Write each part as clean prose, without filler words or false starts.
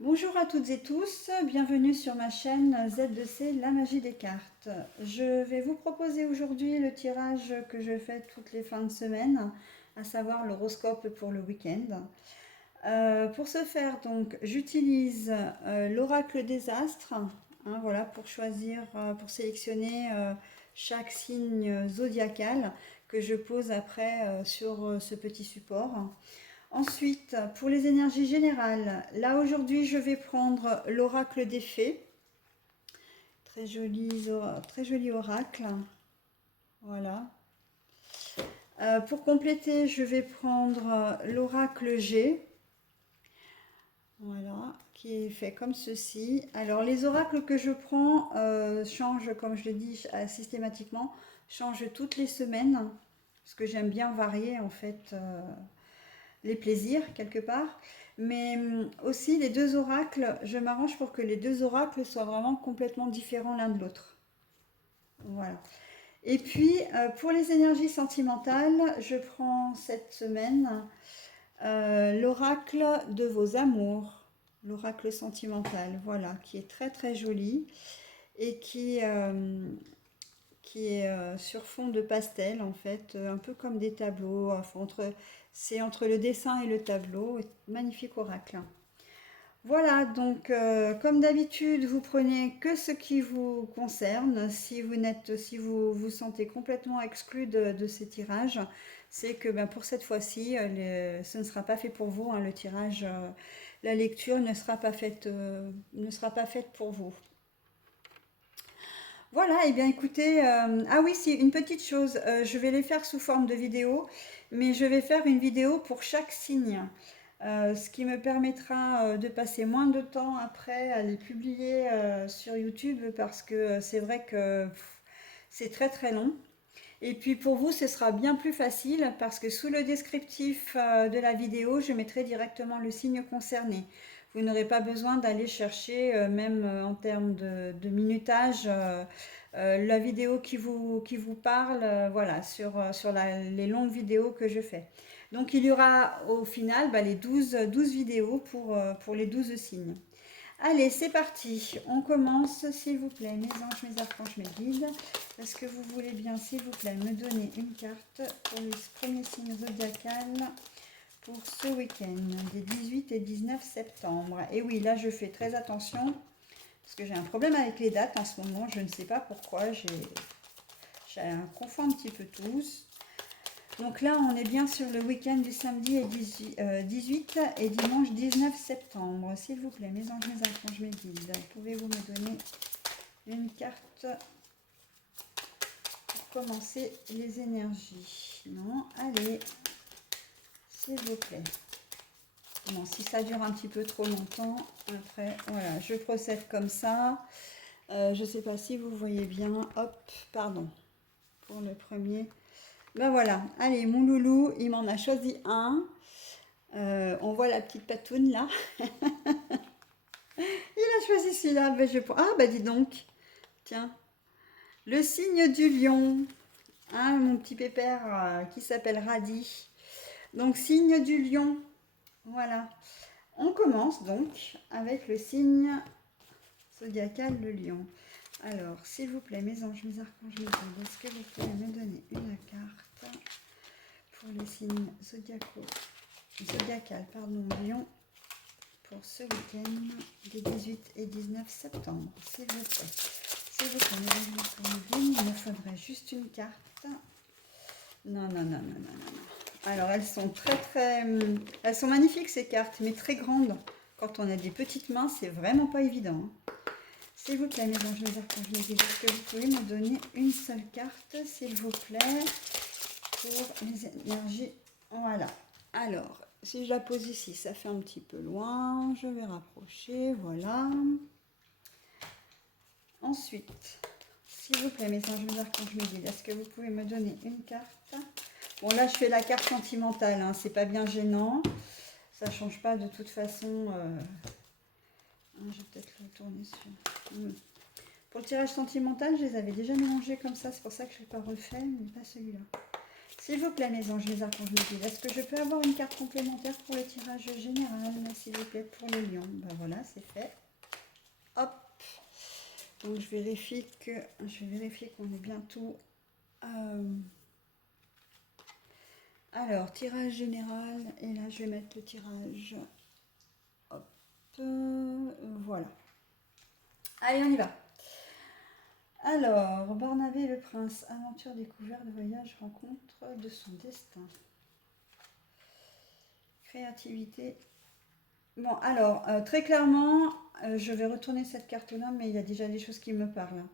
Bonjour à toutes et tous, bienvenue sur ma chaîne Z2C, la magie des cartes. Je vais vous proposer aujourd'hui le tirage que je fais toutes les fins de semaine, à savoir l'horoscope pour le week-end. Pour ce faire, donc, j'utilise l'oracle des astres, hein, voilà, pour choisir, pour sélectionner chaque signe zodiacal que je pose après sur ce petit support. Ensuite, pour les énergies générales, là aujourd'hui je vais prendre l'oracle des fées. Très joli oracle. Voilà. Pour compléter, je vais prendre l'oracle G. Voilà, qui est fait comme ceci. Alors les oracles que je prends changent, comme je l'ai dit, systématiquement, changent toutes les semaines. Parce que j'aime bien varier en fait les plaisirs quelque part. Mais aussi les deux oracles, je m'arrange pour que les deux oracles soient vraiment complètement différents l'un de l'autre. Voilà. Et puis pour les énergies sentimentales, je prends cette semaine l'oracle de vos amours, l'oracle sentimental, voilà, qui est très très joli et qui est sur fond de pastel en fait, un peu comme des tableaux. Enfin, c'est entre le dessin et le tableau. Magnifique oracle. Voilà, donc comme d'habitude, vous prenez que ce qui vous concerne. Si vous vous sentez complètement exclu de ces tirages, c'est que ben, pour cette fois-ci, ce ne sera pas fait pour vous, hein, le tirage, la lecture ne sera pas faite pour vous. Voilà, et bien écoutez, ah oui, si, une petite chose, je vais les faire sous forme de vidéo, mais je vais faire une vidéo pour chaque signe, ce qui me permettra de passer moins de temps après à les publier sur YouTube parce que c'est vrai que c'est très très long. Et puis pour vous, ce sera bien plus facile parce que sous le descriptif de la vidéo, je mettrai directement le signe concerné. Vous n'aurez pas besoin d'aller chercher, même en termes de minutage, la vidéo qui vous parle, voilà, sur les longues vidéos que je fais. Donc il y aura au final bah, les 12 vidéos pour les 12 signes. Allez, c'est parti. On commence, s'il vous plaît, mes anges, mes archanges, mes guides. Est-ce que vous voulez bien, s'il vous plaît, me donner une carte pour les premiers signes zodiacales pour ce week-end des 18 et 19 septembre? Et oui, là, je fais très attention parce que j'ai un problème avec les dates en ce moment. Je ne sais pas pourquoi. J'ai un confond un petit peu tous. Donc là, on est bien sur le week-end du samedi 18 et dimanche 19 septembre. S'il vous plaît, mes anges, mes archanges, mes guides, pouvez-vous me donner une carte pour commencer les énergies? Non, allez, s'il vous plaît. Bon, si ça dure un petit peu trop longtemps, après, voilà, je procède comme ça. Je ne sais pas si vous voyez bien. Hop, pardon, pour le premier. Ben voilà, allez, mon loulou, il m'en a choisi un. On voit la petite patoune là. Il a choisi celui-là. Ben, ah, bah dis donc. Tiens. Le signe du lion. Hein, mon petit pépère qui s'appelle Radis. Donc, signe du lion. Voilà. On commence donc avec le signe zodiacal, le lion. Alors, s'il vous plaît, mes anges, mes archanges, mes guides, est-ce que vous pouvez me donner une carte pour les signes zodiacal, pardon, lion, pour ce week-end des 18 et 19 septembre, s'il vous plaît. S'il vous plaît, mesdames et messieurs, il me faudrait juste une carte. Non, non, non, non, non, non. Alors, elles sont elles sont magnifiques ces cartes, mais très grandes. Quand on a des petites mains, c'est vraiment pas évident. S'il vous plaît, mes anges, mes archanges, mes guides, est-ce que vous pouvez me donner une seule carte, s'il vous plaît, pour les énergies? Voilà. Alors, si je la pose ici, ça fait un petit peu loin. Je vais rapprocher, voilà. Ensuite, s'il vous plaît, mes anges, mes archanges, mes guides, est-ce que vous pouvez me donner une carte? Bon, là, je fais la carte sentimentale, hein, c'est pas bien gênant. Ça change pas de toute façon. Je vais peut-être le tourner sur... Pour le tirage sentimental, je les avais déjà mélangés comme ça, c'est pour ça que je ne l'ai pas refait, mais pas celui-là. S'il vous plaît, mes anges, les archanges me disent, est-ce que je peux avoir une carte complémentaire pour le tirage général, s'il vous plaît, pour les lions? Ben voilà, c'est fait. Hop. Donc je vérifie qu'on est bien tout. Alors, tirage général, et là je vais mettre le tirage. Hop. Voilà. Allez, on y va. Alors, Barnabé le prince, aventure, découverte, voyage, rencontre de son destin. Créativité. Bon, alors, très clairement, je vais retourner cette carte-là, mais il y a déjà des choses qui me parlent.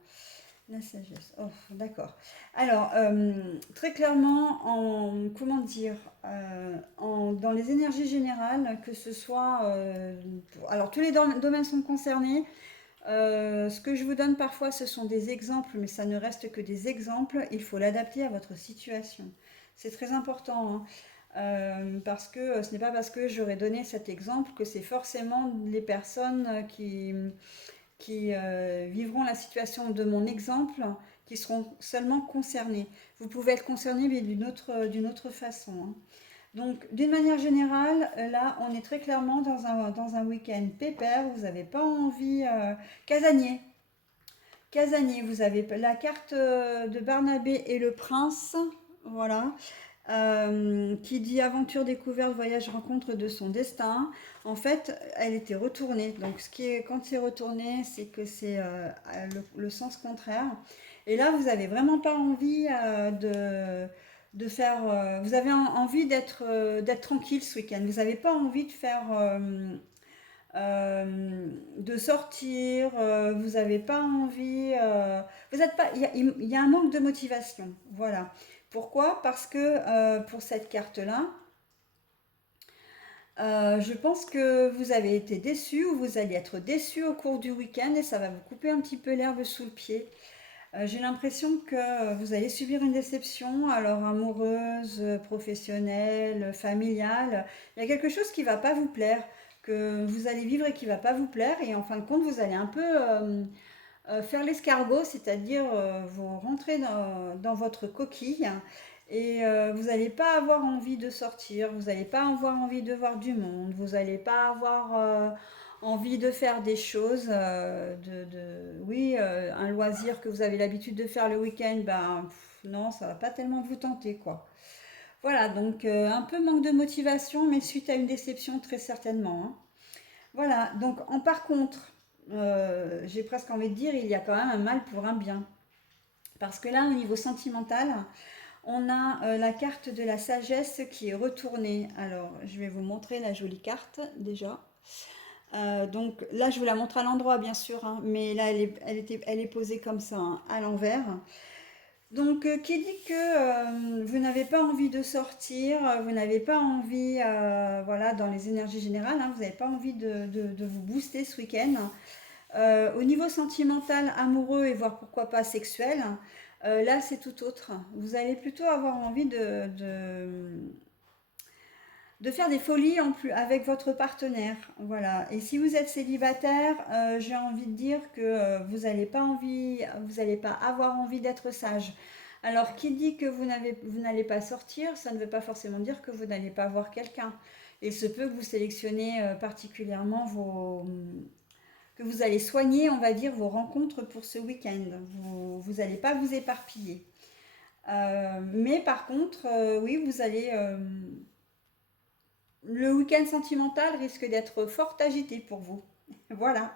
La sagesse. Oh, d'accord. Alors, très clairement, comment dire, dans les énergies générales, que ce soit, alors tous les domaines sont concernés. Ce que je vous donne parfois, ce sont des exemples, mais ça ne reste que des exemples. Il faut l'adapter à votre situation. C'est très important, hein. Parce que ce n'est pas parce que j'aurais donné cet exemple que c'est forcément les personnes qui vivront la situation de mon exemple qui seront seulement concernées. Vous pouvez être concerné, mais d'une autre façon, hein. Donc, d'une manière générale, là, on est très clairement dans un week-end pépère. Vous n'avez pas envie... casanier. Casanier, vous avez la carte de Barnabé et le prince. Voilà. Qui dit aventure, découverte, voyage, rencontre de son destin. En fait, elle était retournée. Donc, quand c'est retourné, c'est que c'est le sens contraire. Et là, vous n'avez vraiment pas envie de faire. Vous avez envie d'être tranquille ce week-end. Vous n'avez pas envie de faire. De sortir, vous n'avez pas envie, vous êtes pas, il y a un manque de motivation, voilà. Pourquoi? Parce que pour cette carte-là, je pense que vous avez été déçu ou vous allez être déçu au cours du week-end et ça va vous couper un petit peu l'herbe sous le pied. J'ai l'impression que vous allez subir une déception, alors amoureuse, professionnelle, familiale. Il y a quelque chose qui ne va pas vous plaire, que vous allez vivre et qui ne va pas vous plaire. Et en fin de compte, vous allez un peu faire l'escargot, c'est-à-dire vous rentrez dans votre coquille et vous n'allez pas avoir envie de sortir, vous n'allez pas avoir envie de voir du monde, vous n'allez pas avoir envie de faire des choses, oui, un loisir que vous avez l'habitude de faire le week-end, ben non, ça va pas tellement vous tenter, quoi. Voilà, donc un peu manque de motivation, mais suite à une déception très certainement, hein. Voilà, donc par contre, j'ai presque envie de dire, il y a quand même un mal pour un bien. Parce que là, au niveau sentimental, on a la carte de la sagesse qui est retournée. Alors, je vais vous montrer la jolie carte déjà. Donc là, je vous la montre à l'endroit, bien sûr, hein, mais là, elle est posée comme ça, hein, à l'envers. Donc, qui dit que vous n'avez pas envie de sortir, vous n'avez pas envie, voilà, dans les énergies générales, hein, vous n'avez pas envie de vous booster ce week-end. Au niveau sentimental, amoureux et voire pourquoi pas sexuel, là, c'est tout autre. Vous allez plutôt avoir envie de faire des folies en plus avec votre partenaire, voilà. Et si vous êtes célibataire, j'ai envie de dire que vous n'allez pas avoir envie d'être sage. Alors, qui dit que vous n'allez pas sortir, ça ne veut pas forcément dire que vous n'allez pas voir quelqu'un. Il se peut que vous sélectionnez particulièrement que vous allez soigner, on va dire, vos rencontres pour ce week-end. Vous n'allez pas vous éparpiller. Mais par contre, oui, vous allez le week-end sentimental risque d'être fort agité pour vous. Voilà.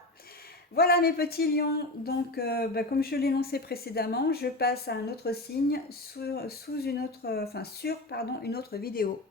Voilà mes petits lions. Donc, comme je l'ai énoncé précédemment, je passe à un autre signe sur une autre vidéo.